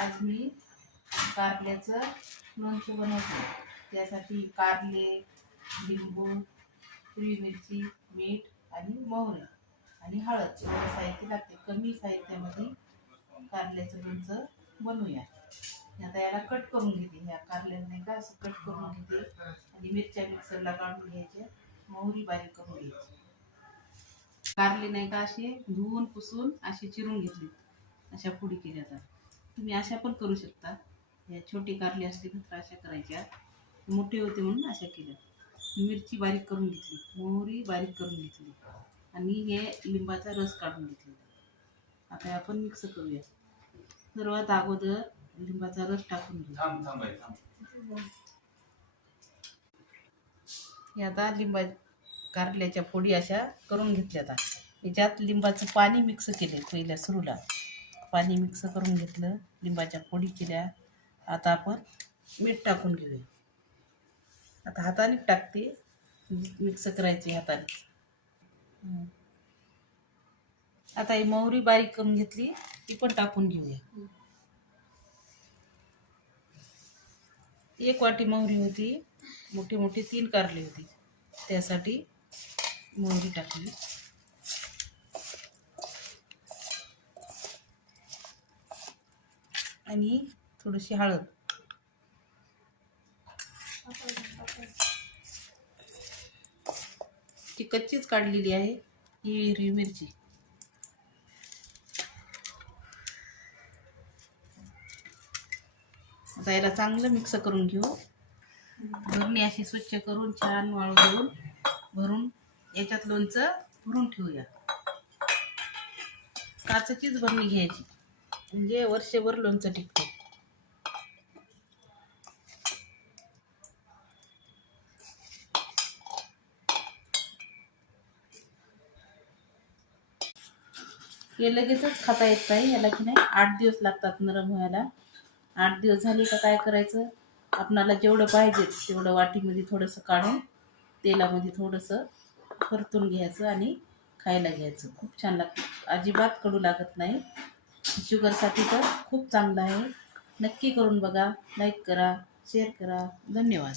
आज मी कारल्याचं लोणचं बनवते. त्यासाठी कारले, लिंबू, हिरवी मिरची, मीठ आणि मोहरी आणि हळद एवढं साहित्य लागते. कमी साहित्यामध्ये कारल्याचं लोणचं बनवूया. आता याला कट करून घेते. ह्या कारल्याला नाही का असं कट करून घेते आणि मिरच्या मिक्सरला काढून घ्यायच्या, मोहरी बारीक करून घ्यायची. कारले नाही का असे धुवून पुसून असे चिरून घेतले, अशा पुडी केल्या. तर तुम्ही अशा पण करू शकता. या छोटी कारली असली तर अशा करायच्या, मोठे होते म्हणून अशा केल्या. मिरची बारीक करून घेतली, मोहरी बारीक करून घेतली आणि हे लिंबाचा रस काढून घेतला. आता आपण मिक्स करूया. सर्वात अगोदर लिंबाचा रस टाकून घेऊ. हे आता कारल्याच्या फोडी अशा करून घेतल्या. याच्यात लिंबाचं पाणी मिक्स केले. पहिल्या सुरूला पाणी मिक्स करून घेतलं, लिंबाच्या फोडी केल्या. आता आपण मीठ टाकून घेऊया. आता हाताने टाकते, मिक्स करायची हाताने. आता ही मोहरी बारीक करून घेतली, ती पण टाकून घेऊया. 1 वाटी मोहरी होती, मोठी मोठी 3 कारली होती, त्यासाठी मोहरी टाकली. आणि थोडीशी हळद. ती कच्चीच काढलेली आहे. ही हिरवी मिरची. आता याला चांगलं मिक्स करून घेऊ. भरणी अशी स्वच्छ करून छान वाळू देऊन भरून याच्यात लोणचं भरून ठेवूया. काचेचीच भरणी घ्यायची, म्हणजे वर्षभर लोणचं टिकतं. हे लगेचच खाता येत नाही, याला की नाही 8 दिवस लागतात नरम व्हायला. 8 दिवस झाले का काय करायचं, आपणाला जेवढं पाहिजे तेवढं वाटीमध्ये थोडंसं काढून तेलामध्ये थोडंसं परतून घ्यायचं आणि खायला घ्यायचं. खूप छान लागतं, अजिबात कडू लागत नाही. शुगरसाठी तर खूप चांगलं आहे. नक्की करून बघा. लाईक करा, शेअर करा. धन्यवाद.